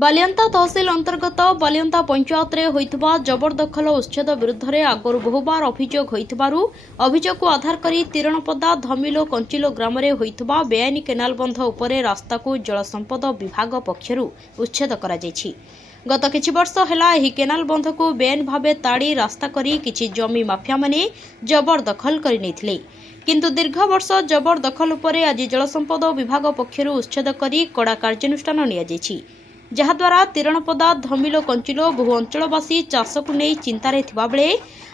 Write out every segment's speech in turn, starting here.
बालियंता तहसिल अंतर्गत बालियंता पंचायत रे होइतबा जबरदखल उच्छेद विरुद्ध में आगु बहुबार अभियोग होइतबारु अभियोग को आधार करी तिरणपदा धमिलो कंचिलो ग्राम में होइतबा बेआईन केनाल बंध उपरे रास्ता को जल संपद विभाग पक्षरु उच्छेद करा जायछि। गत किछि वर्ष हेला एही केनाल बंध को बेआईन भावे ताड़ी रास्ता करी किछि जमी माफिया माने जबरदखल करि नैथिले, किंतु दीर्घ वर्ष जबरदखल उपरे आज जल संपद विभाग पक्षरु उच्छेद करी कड़ा कार्यानुष्ठान निया जायछि, जहाद्वारा तिरणपदा धमिलो कंचिलो बहु अंचलवासी चाष को नहीं चिंतार बेले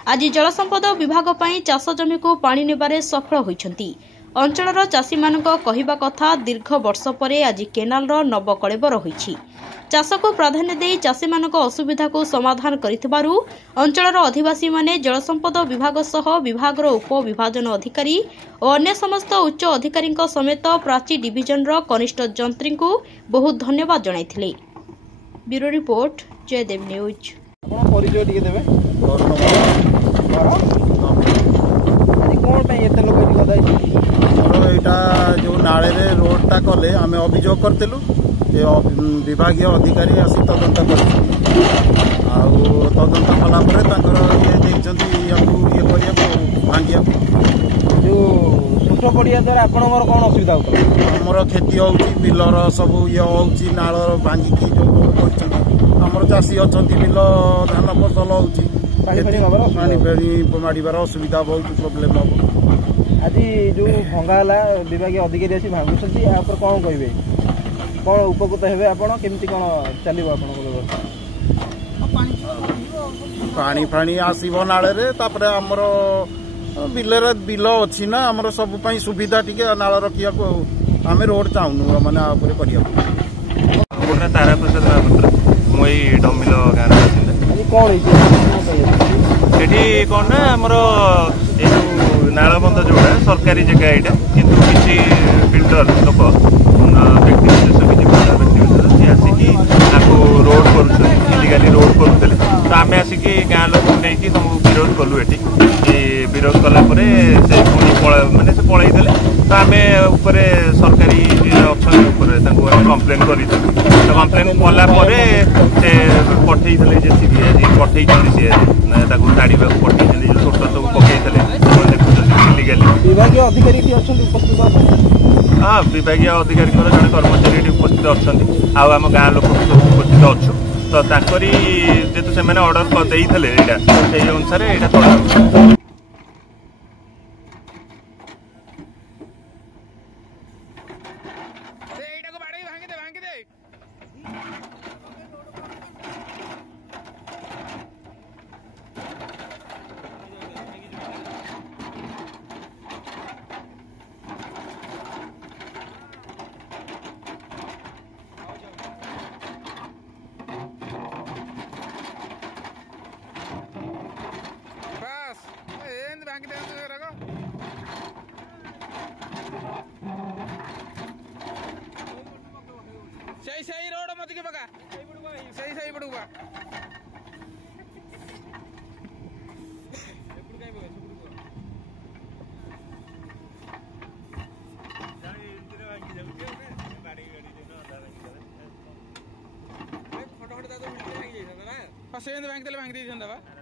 आज जलसंपद विभाग पर चाष जमी को पानी नेबारे सफल होइछंती। अंचलर चाषी मानक कहिबा कथा दीर्घ वर्ष पर आज केनाल नव कलेबर होइछि। चाष को प्राधान्य दे चाषी मानक असुविधा को समाधान करिथिबारु अंचलर अधिवासी माने जलसंपद विभाग सह विभागर उपविभाजन अधिकारी और अन्य समस्त उच्च अधिकारी समेत प्राची डिविजन कनिष्ठ जंत्री को बहुत धन्यवाद जणाइथिले। Bureau report Jaydev news. जो नाले रोडटा कले आम अभियोग करूँ विभाग अधिकारी आसी तदंत कर तदंत कलापर ये भांगिया जो सुख पड़िया द्वारा कौन असुविधा आमर खेती हो बिलर सब ये हो नाल भांगिकी जो आमर चाषी अच्छा बिल धान फसल हो माड़बार असुविधा बहुत प्रोब्लेम हम। आज जो भंगाला विभाग अधिकारी आसी भांगुंट या कौन कहे कौन उपकृत हे आपण केमती कौन चलो आप पानी फाणी आसब नाले आमर बिलर बिल अच्छी ना आमर सब सुविधा टी नाल रखा आम रोड चाहूँ मैंने तारा प्रसाद महापात्र मुई डमिल गाँव ये कौन ना आमर नालबंध जोड़ा सरकारी जगह यहाँ किंतु किसी बिल्डर लोक व्यक्तिविशेष व्यक्तिविशेष सी आसिकी रोड करुगाली रोड करुले तो आम आसिक गाँ लोक नहीं विरोध कलु ये विरोध कलापर से मानने से पलि तो आम सरकारी अच्छा कम्प्लेन कर कम्प्लेन कलापर से पठे जेसीबी आज पठे सी ताड़ी पठे छोट सब पकड़े विभाग अधिकारी हाँ विभाग अधिकारी जड़े कर्मचारी उपस्थित अच्छा आम गाँ लोक सब उपस्थित अच्छु तो ताकरी जेतु से मैंने ऑर्डर कर देइथले एटा से अनुसार एटा चला सही रोड मत के पका सही पड़ूगा फटाफट दादा भांगी भांगी भांगी